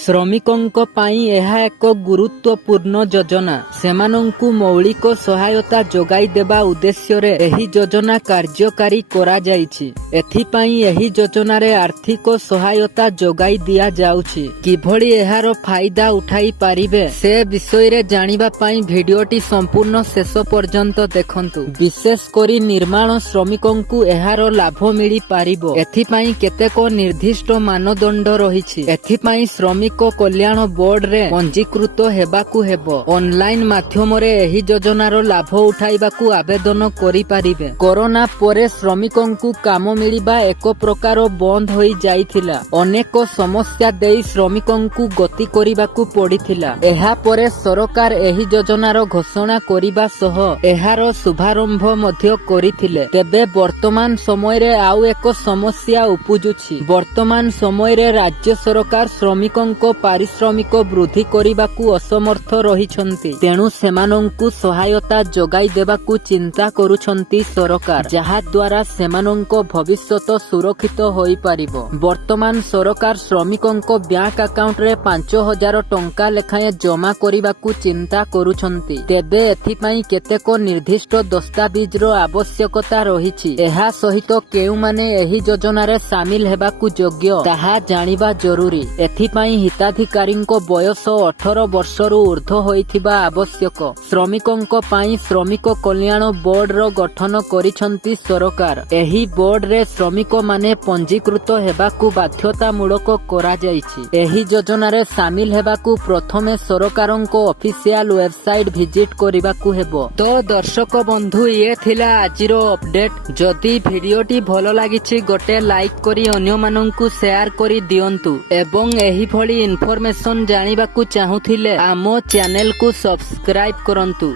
ଶ୍ରମିକଙ୍କ ପାଇଁ ଏହା ଏକ ଗୁରୁତ୍ୱପୂର୍ଣ୍ଣ ଯୋଜନା। ସେମାନଙ୍କୁ ମୌଳିକ ସହାୟତା ଯୋଗାଇ ଦେବା ଉଦ୍ଦେଶ୍ୟରେ ଏହି ଯୋଜନା କାର୍ଯ୍ୟକାରୀ କରାଯାଇଛି। ଏଥିପାଇଁ ଏହି ଯୋଜନାରେ ଆର୍ଥିକ ସହାୟତା ଯୋଗାଇ ଦିଆଯାଉଛି। କିଭଳି ଏହାର ଫାଇଦା ଉଠାଇ ପାରିବେ ସେ ବିଷୟରେ ଜାଣିବା ପାଇଁ ଭିଡିଓଟି ସମ୍ପୂର୍ଣ୍ଣ ଶେଷ ପର୍ଯ୍ୟନ୍ତ ଦେଖନ୍ତୁ। ବିଶେଷ କରି ନିର୍ମାଣ ଶ୍ରମିକଙ୍କୁ ଏହାର ଲାଭ ମିଳିପାରିବ। ଏଥିପାଇଁ କେତେକ ନିର୍ଦ୍ଦିଷ୍ଟ ମାନଦଣ୍ଡ ରହିଛି। ଏଥିପାଇଁ ଶ୍ରମିକ କଲ୍ୟାଣ ବୋର୍ଡରେ ପଞ୍ଜୀକୃତ ହେବାକୁ ହେବ। ଅନଲାଇନ ମାଧ୍ୟମରେ ଏହି ଯୋଜନାର ଲାଭ ଉଠାଇବାକୁ ଆବେଦନ କରିପାରିବେ। କରୋନା ପରେ ଶ୍ରମିକଙ୍କୁ କାମ ମିଳିବା ଏକ ପ୍ରକାର ବନ୍ଦ ହୋଇ ଯାଇଥିଲା। ଅନେକ ସମସ୍ୟା ଦେଇ ଶ୍ରମିକଙ୍କୁ ଗତି କରିବାକୁ ପଡିଥିଲା। ଏହା ପରେ ସରକାର ଏହି ଯୋଜନାର ଘୋଷଣା କରିବା ସହ ଏହାର ଶୁଭାରମ୍ଭ ମଧ୍ୟ କରିଥିଲେ। ତେବେ ବର୍ତ୍ତମାନ ସମୟରେ ଆଉ ଏକ ସମସ୍ୟା ଉପୁଜୁଛି। ବର୍ତ୍ତମାନ ସମୟରେ ରାଜ୍ୟ ସରକାର ଶ୍ରମିକଙ୍କ ପାରିଶ୍ରମିକ ବୃଦ୍ଧି କରିବାକୁ ଅସମର୍ଥ ରହିଛନ୍ତି। ତେଣୁ ସେମାନଙ୍କୁ ସହାୟତା ଯୋଗାଇ ଦେବାକୁ ଚିନ୍ତା କରୁଛନ୍ତି ସରକାର, ଯାହା ଦ୍ୱାରା ସେମାନଙ୍କ ଭବିଷ୍ୟତ ସୁରକ୍ଷିତ ହୋଇପାରିବ। ବର୍ତ୍ତମାନ ସରକାର ଶ୍ରମିକଙ୍କ ବ୍ୟାଙ୍କ ଆକାଉଣ୍ଟରେ 5,000 ଟଙ୍କା ଲେଖାଏଁ ଜମା କରିବାକୁ ଚିନ୍ତା କରୁଛନ୍ତି। ତେବେ ଏଥିପାଇଁ କେତେକ ନିର୍ଦ୍ଦିଷ୍ଟ ଦସ୍ତାବିଜର ଆବଶ୍ୟକତା ରହିଛି। ଏହା ସହିତ କେଉଁମାନେ ଏହି ଯୋଜନାରେ ସାମିଲ ହେବାକୁ ଯୋଗ୍ୟ ତାହା ଜାଣିବା ଜରୁରୀ। ଏଥିପାଇଁ ହିତାଧିକାରୀଙ୍କ ବୟସ 18 ବର୍ଷରୁ ଉର୍ଦ୍ଧ୍ୱ ହୋଇଥିବା ଆବଶ୍ୟକ। ଶ୍ରମିକଙ୍କ ପାଇଁ ଶ୍ରମିକ କଲ୍ୟାଣ ବୋର୍ଡର ଗଠନ କରିଛନ୍ତି ସରକାର। ଏହି ବୋର୍ଡରେ ଶ୍ରମିକମାନେ ପଞ୍ଜୀକୃତ ହେବାକୁ ବାଧ୍ୟତାମୂଳକ କରାଯାଇଛି। ଏହି ଯୋଜନାରେ ସାମିଲ ହେବାକୁ ପ୍ରଥମେ ସରକାରଙ୍କ ଅଫିସିଆଲ ୱେବସାଇଟ ଭିଜିଟ କରିବାକୁ ହେବ। ତ ଦର୍ଶକ ବନ୍ଧୁ, ଇଏ ଥିଲା ଆଜିର ଅପଡେଟ। ଯଦି ଭିଡିଓଟି ଭଲ ଲାଗିଛି ଗୋଟେ ଲାଇକ୍ କରି ଅନ୍ୟମାନଙ୍କୁ ସେୟାର କରି ଦିଅନ୍ତୁ ଏବଂ ଏହିଭଳି ଇନଫରମେସନ ଜାଣିବାକୁ ଚାହୁଁଥିଲେ ଆମ ଚ୍ୟାନେଲକୁ ସବସ୍କ୍ରାଇବ କରନ୍ତୁ।